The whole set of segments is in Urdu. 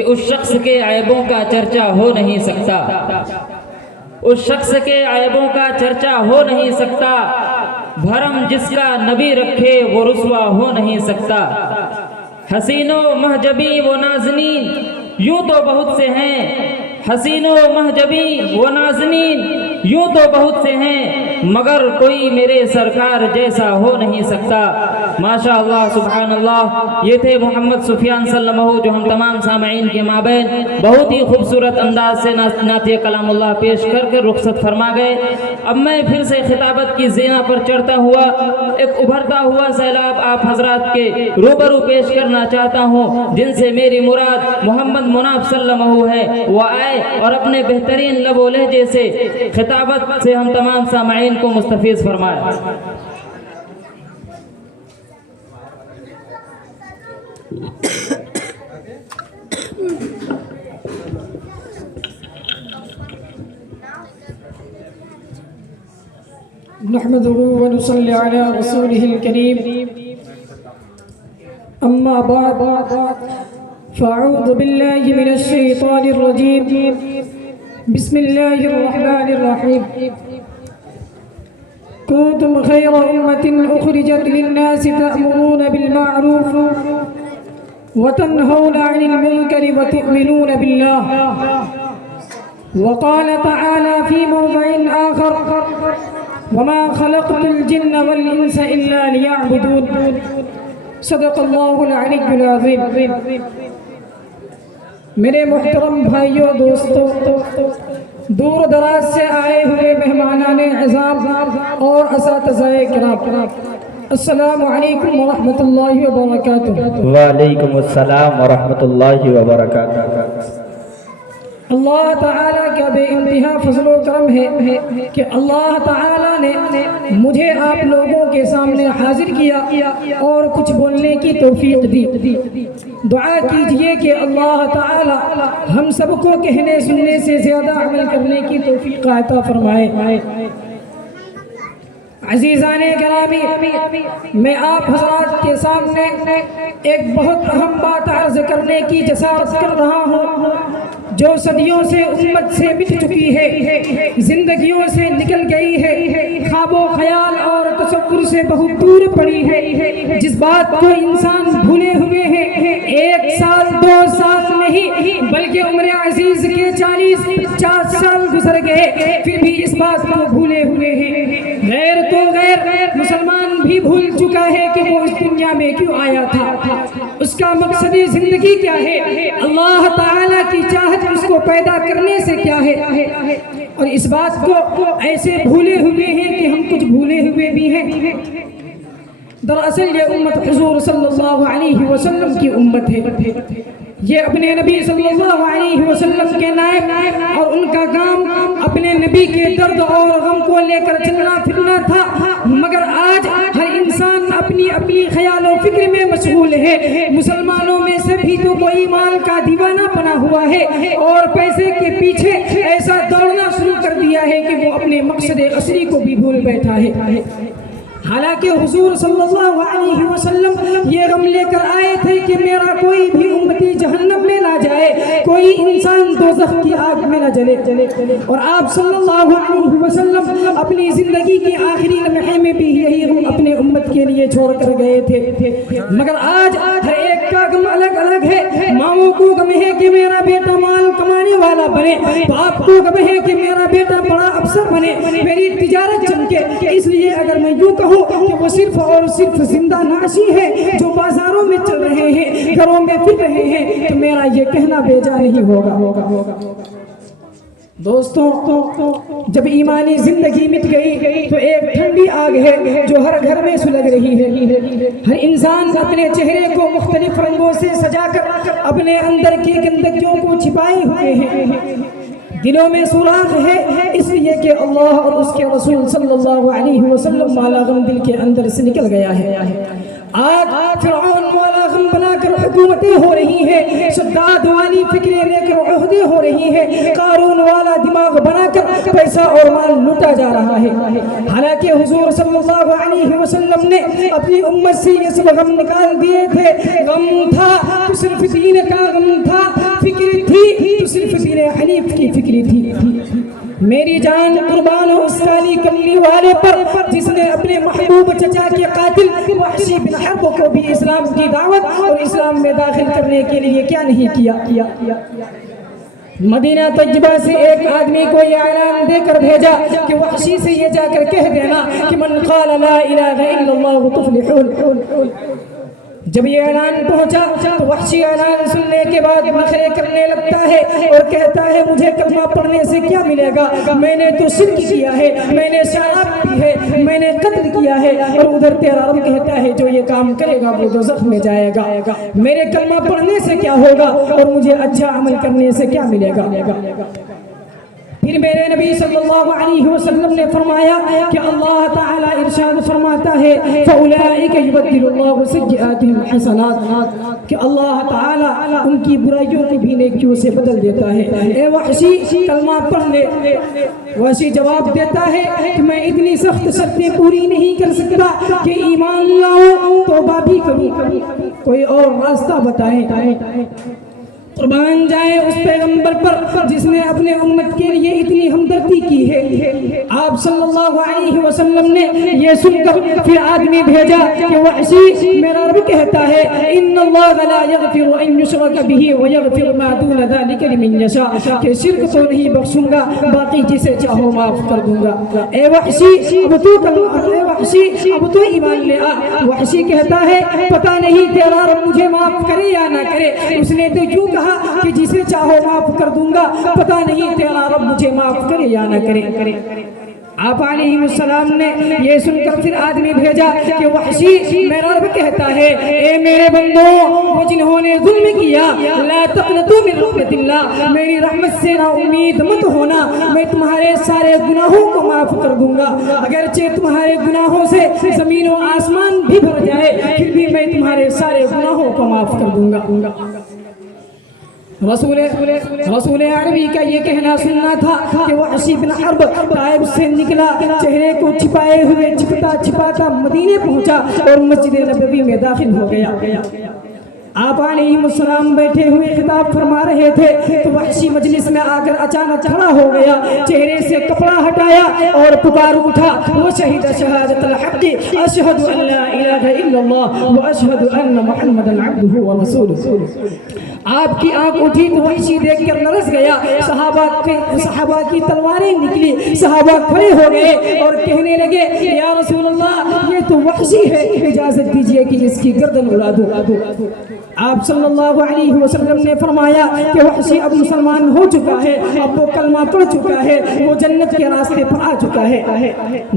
کہ اس شخص کے عیبوں کا چرچا ہو نہیں سکتا، اس شخص کے عیبوں کا چرچا ہو نہیں سکتا، بھرم جس کا نبی رکھے وہ رسوا ہو نہیں سکتا۔ حسین و مہجبی و نازنین یوں تو بہت سے ہیں، حسین و مہجبی و نازنین یوں تو بہت سے ہیں، مگر کوئی میرے سرکار جیسا ہو نہیں سکتا۔ ماشاء اللہ سبحان اللہ، یہ تھے محمد سفیان صلی اللہ علیہ وسلم جو ہم تمام سامعین کے مابین بہت ہی خوبصورت انداز سے نعتِ کلام اللہ پیش کر کے رخصت فرما گئے۔ اب میں پھر سے خطابت کی زینہ پر چڑھتا ہوا ایک ابھرتا ہوا سیلاب آپ حضرات کے روبرو پیش کرنا چاہتا ہوں، جن سے میری مراد محمد مناف صلی اللہ علیہ وسلم ہے، وہ آئے اور اپنے بہترین لب و لہجے سے خطابت سے ہم تمام سامعین کو مستفیض فرمائے۔ نحمده ونصلي على رسوله الكريم، أما بعد، فأعوذ بالله من الشيطان الرجيم، بسم الله الرحمن الرحيم۔ كنتم خير أمة أخرجت للناس تأمرون بالمعروف وتنهون عن المنكر وتؤمنون بالله۔ وقال تعالى في موضع آخر: وما خلقت الجن والإنس إلا ليعبدون۔ صدق اللہ العلی العظیم۔ میرے محترم بھائیوں، دوستوں، دور دراز سے آئے ہوئے مہمانان اعزام اور اساتذہ کرام، السلام علیکم ورحمۃ اللہ وبرکاتہ۔ وعلیکم السلام ورحمۃ اللہ وبرکاتہ۔ اللہ تعالیٰ کا بے انتہا فضل و کرم ہے کہ اللہ تعالیٰ نے مجھے آپ لوگوں کے سامنے حاضر کیا اور کچھ بولنے کی توفیق دی۔ دعا کیجئے کہ اللہ تعالیٰ ہم سب کو کہنے سننے سے زیادہ عمل کرنے کی توفیق عطا فرمائے۔ عزیزان گرامی، میں آپ حضرات کے سامنے ایک بہت اہم بات عرض کرنے کی جسارت کر رہا ہوں، جو صدیوں سے امت سے مٹ چکی ہے، زندگیوں سے نکل گئی ہے، خواب و خیال اور تصور سے بہت دور پڑی ہے، جس بات کو انسان بھولے ہوئے ہیں۔ 1 سال 2 سال نہیں بلکہ عمر عزیز کے 40-50 سال گزر گئے، پھر بھی اس بات کو بھولے ہوئے ہیں۔ غیر تو غیر مسلمان بھی بھول چکا ہے کہ وہ اس دنیا میں کیوں آیا تھا، اس کا مقصد زندگی کیا ہے، اللہ تعالیٰ کی چاہت اس کو پیدا کرنے سے کیا ہے، اور اس بات کو ایسے بھولے ہوئے ہیں کہ ہم کچھ بھولے ہوئے بھی ہیں۔ دراصل یہ امت حضور صلی اللہ علیہ وسلم کی امت ہے، یہ اپنے نبی صلی اللہ علیہ وسلم کے نائب اور ان کا کام اپنے نبی کے درد اور غم کو لے کر چلنا پھرنا تھا، مگر آج ہر انسان اپنی اپنی خیال و فکر میں مشغول ہے۔ مسلمانوں میں سے بھی تو کوئی مال کا دیوانہ بنا ہوا ہے اور پیسے کے پیچھے ایسا دوڑنا شروع کر دیا ہے کہ وہ اپنے مقصد اصلی کو بھی بھول بیٹھا ہے۔ حالانکہ حضور صلی اللہ علیہ وسلم یہ غم لے کر آئے تھے کہ میرا کوئی بھی امتی جہنم میں نہ جائے، کوئی انسان دوزخ کی آگ میں نہ جلے، اور آپ صلی اللہ علیہ وسلم اپنی زندگی کی آخری لمحے میں بھی یہی غم اپنے امت کے لیے چھوڑ کر گئے تھے۔ مگر آج ہر ایک کا غم الگ الگ ہے۔ ماؤں کو غم ہے کہ میرا بیٹا مال کمانے والا بنے، باپ کو غم ہے کہ میرا بیٹا بڑا افسر بنے، میری تجارت چمکے۔ اس لیے اگر میں یوں کہوں کہ وہ صرف اور صرف زندہ ناشی ہے جو بازاروں میں چل رہے ہیں، گھروں میں پھر رہے ہیں، تو میرا یہ کہنا بے جا نہیں ہوگا۔ دوستوں، جب ایمانی زندگی مٹ گئی تو ایک ٹھنڈی آگ ہے جو ہر گھر میں سلگ رہی ہے۔ ہر انسان اپنے چہرے کو مختلف رنگوں سے سجا کر اپنے اندر کی گندگیوں کو چھپائے ہوئے ہیں، دلوں میں سوراخ ہے، اس لیے کہ اللہ اور اس کے رسول صلی اللہ علیہ وسلم والا غم دل کے اندر سے نکل گیا ہے۔ آج فرعون والا غم بنا کر حکومتیں ہو رہی ہیں، شداد والی فکریں لے کر عہدے ہو رہی ہیں، قارون والا دماغ بنا کر پیسہ اور مال لوٹا جا رہا ہے۔ حالانکہ حضور صلی اللہ علیہ وسلم نے اپنی امت سے یہ سب غم نکال دیے تھے۔ غم تھا تو صرف دین کا غم تھا، فکر حنیف کی فکری تھی۔ میری جان قربان ہو اس کالی کملی والے پر جس نے اپنے محبوب چچا کے قاتل وحشی بن حرب کو بھی اسلام کی دعوت اور اسلام میں داخل کرنے کے لیے کیا نہیں کیا۔ مدینہ طیبہ سے ایک آدمی کو یہ اعلان دے کر بھیجا کہ وحشی سے یہ جا کر کہہ دینا کہ من قال لا الہ الا اللہ تفلحون۔ جب یہ اعلان پہنچا تو وحشی اعلان سننے کے بعد نخرے کرنے لگتا ہے اور کہتا ہے مجھے کلمہ پڑھنے سے کیا ملے گا، میں نے تو شرک کیا ہے، میں نے شراب پی ہے، میں نے قتل کیا ہے، اور ادھر تیرا رب کہتا ہے جو یہ کام کرے گا وہ دوزخ میں جائے گا، میرے کلمہ پڑھنے سے کیا ہوگا اور مجھے اچھا عمل کرنے سے کیا ملے گا۔ پھر میرے نبی صلی اللہ علیہ وسلم نے فرمایا کہ اللہ تعالیٰ ارشاد فرماتا ہے فَأُولَئِكَ يُبَدِّلُ اللَّهُ سَيِّئَاتِهِمْ حَسَنَاتٍ، کہ اللہ تعالیٰ ان کی برائیوں کو بھی نیکیوں سے بدل دیتا ہے۔ اے وحشی کلمہ پڑھ لے۔ وحشی جواب دیتا ہے کہ میں اتنی سخت شرطیں پوری نہیں کر سکتا کہ ایمان لاؤں توبہ بھی کروں، کوئی اور راستہ بتائیں۔ قربان جائے اس پیغمبر پر جس نے اپنے امت کے لیے اتنی ہمدردی کی ہے۔ آپ صلی اللہ علیہ وسلم نے یہ سن کر پھر آدمی بھیجا کہ وحشی میرا رب کہتا ہے ان اللہ لا یغفر ان یشرک بہ ویغفر ما دون ذلک لمن یشاء، کہ شرک تو نہیں بخشوں گا باقی جسے چاہو معاف کر دوں گا۔ اے وحشی اب تو ایمان لے آ۔ وحشی کہتا ہے پتہ نہیں تیرا رب مجھے معاف کرے یا نہ کرے، اس نے تو کیوں کہا کہ جسے چاہو معاف کر دوں گا، پتہ نہیں تیرا رب مجھے معاف کرے یا نہ کرے۔ آپ علیہ السلام نے یہ سن کر پھر آدمی بھیجا کہ وحشی میرا رب کہتا ہے اے میرے بندوں وہ جنہوں نے ظلم کیا لا تقنطوا من رحمت اللہ، میری رحمت سے نا امید مت ہونا، میں تمہارے سارے گناہوں کو معاف کر دوں گا، اگرچہ تمہارے گناہوں سے زمین و آسمان بھی بھر جائے پھر بھی میں تمہارے سارے گناہوں کو معاف کر دوں گا۔ رسول عربی کا یہ کہنا سننا تھا کہ وحشی بن حرب طائف سے نکلا، چہرے کو چھپائے ہوئے چھپتا چھپاتا مدینے پہنچا اور مسجد نبوی میں داخل ہو گیا۔ آپ علیہ السلام بیٹھے ہوئے خطاب فرما رہے تھے تو وحشی مجلس میں آ کر اچانک کھڑا ہو گیا، چہرے سے کپڑا ہٹایا اور پکار اٹھا وہ شہید شہادت الحق اشہد ان لا الہ الا اللہ واشہد ان محمدا عبدہ ورسولہ۔ آپ کی آنکھ اٹھی تو وحشی دیکھ کر لرز گیا، صحابہ کی تلواریں نکلی، صحابہ کھڑے ہو گئے اور کہنے لگے یا رسول اللہ یہ تو وحشی ہے، اجازت دیجئے کہ اس کی گردن اڑا دو۔ آپ صلی اللہ علیہ وسلم نے فرمایا کہ وحشی اب مسلمان ہو چکا ہے، اب وہ کلمہ پڑھ چکا ہے، وہ جنت کے راستے پر آ چکا ہے۔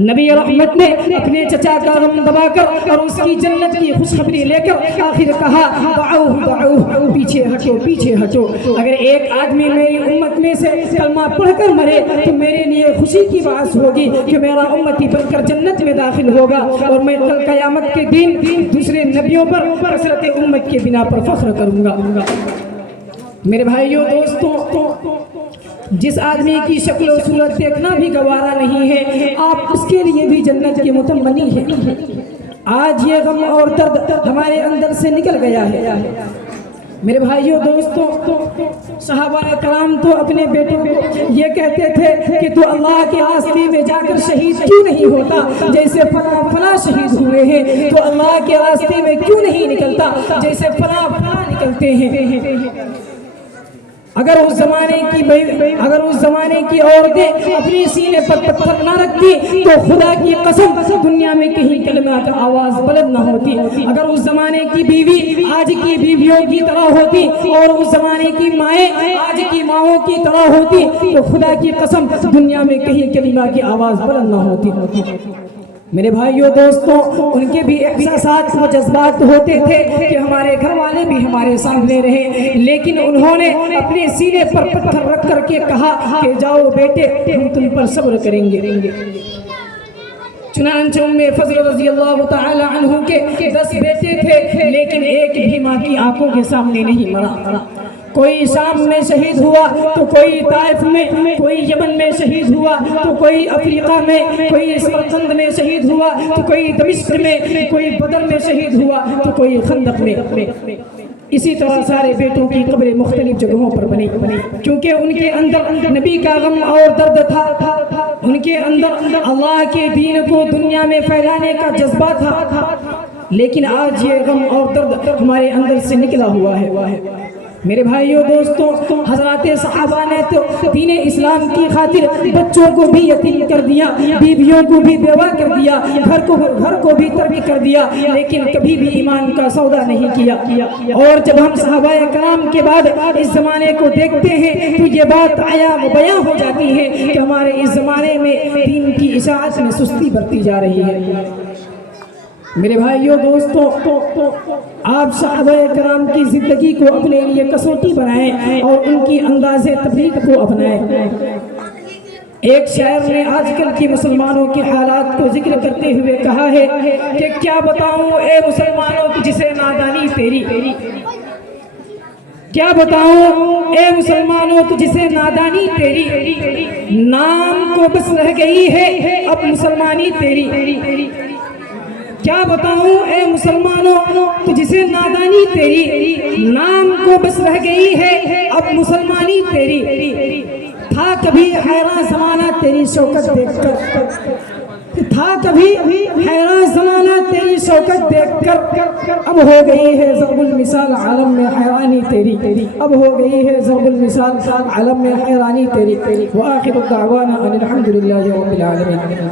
نبی رحمت نے اپنے چچا کا غم دبا کر اور اس کی جنت کی خوشخبری لے کر آخر کہا دعوہ پیچھے ہٹو پیچھے ہٹو، اگر ایک آدمی میری امت میں سے کلمہ پڑھ کر مرے تو میرے لیے خوشی کی بات ہوگی کہ میرا امتی بن کر جنت میں داخل ہوگا اور میں کل قیامت کے دن دوسرے نبیوں پر کثرت امت کے بنا پر فخر کروں گا۔ میرے بھائیوں دوستوں، جس آدمی کی شکل و صورت دیکھنا بھی گوارا نہیں ہے آپ اس کے لیے بھی جنت کے متمنی ہیں۔ آج یہ غم اور درد ہمارے اندر سے نکل گیا ہے۔ میرے بھائیوں دوستوں، صحابہ کرام تو اپنے بیٹوں کو یہ کہتے تھے کہ تو اللہ کے راستے میں جا کر شہید کیوں نہیں ہوتا، جیسے فلاں شہید ہوئے ہیں تو اللہ کے راستے میں کیوں نہیں نکلتا جیسے فلاں نکلتے ہیں۔ اگر اس زمانے کی عورتیں اپنی سینے پر پتھر نہ رکھتی تو خدا کی قسم دنیا میں کہیں کلمہ کا آواز بلند نہ ہوتی۔ اگر اس زمانے کی بیوی آج کی بیویوں کی طرح ہوتی اور اس زمانے کی مائیں آج کی ماؤں کی طرح ہوتی تو خدا کی قسم دنیا میں کہیں کلمہ کی آواز بلند نہ ہوتی۔ میرے بھائیوں دوستوں، ان کے بھی احساسات و جذبات ہوتے تھے کہ ہمارے گھر والے بھی ہمارے سامنے رہے، لیکن انہوں نے اپنے سینے پر پتھر رکھ کر کے کہا کہ جاؤ بیٹے ہم تم پر صبر کریں گے۔ چنانچہ ام فضل رضی اللہ تعالی عنہ کے 10 بیٹے تھے لیکن ایک بھی ماں کی آنکھوں کے سامنے نہیں مرا۔ کوئی شام میں شہید ہوا تو کوئی طائف میں، کوئی یمن میں شہید ہوا تو کوئی افریقہ میں، کوئی سمرقند میں شہید ہوا تو کوئی دمشق میں، کوئی بدر میں شہید ہوا تو کوئی خندق میں۔ اسی طرح سارے بیٹوں کی قبریں مختلف جگہوں پر بنی کیونکہ ان کے اندر نبی کا غم اور درد تھا، ان کے اندر اللہ کے دین کو دنیا میں پھیلانے کا جذبہ تھا، لیکن آج یہ غم اور درد ہمارے اندر سے نکلا ہوا ہے۔ میرے بھائیوں دوستوں، حضرات صحابہ نے تو دین اسلام کی خاطر بچوں کو بھی یتیم کر دیا، بیویوں کو بھی بیوہ کر دیا، گھر کو بھی ترک کر دیا، لیکن کبھی بھی ایمان کا سودا نہیں کیا۔ اور جب ہم صحابہ کرام کے بعد اس زمانے کو دیکھتے ہیں تو یہ بات بیاں ہو جاتی ہے کہ ہمارے اس زمانے میں دین کی اشاعت میں سستی برتی جا رہی ہے۔ میرے بھائیوں دوستوں، آپ صحابہ کرام کی زندگی کو اپنے لیے کسوٹی بنائیں اور ان کی انداز تبلیغ کو اپنائیں۔ ایک شاعر نے آج کل کی مسلمانوں کے حالات کو ذکر کرتے ہوئے کہا ہے کہ کیا بتاؤں اے مسلمانوں جسے نادانی تیری، کیا بتاؤں اے مسلمانوں تجھے نادانی تیری، نام کو بس رہ گئی ہے اب مسلمانی تیری۔ کیا بتاؤں اے مسلمانوں تجھے نادانی تیری، نام کو بس رہ گئی ہے اب مسلمانی تیری۔ تھا کبھی حیران زمانہ تیری شوکت دیکھ کر، تھا کبھی حیران زمانہ تیری شوکت دیکھ کر، اب ہو گئی ہے ضرب المثال عالم میں حیرانی تیری، اب ہو گئی ہے ضرب المثال عالم میں حیرانی تیری۔ وآخر دعوانا ان الحمد للہ رب العالمین۔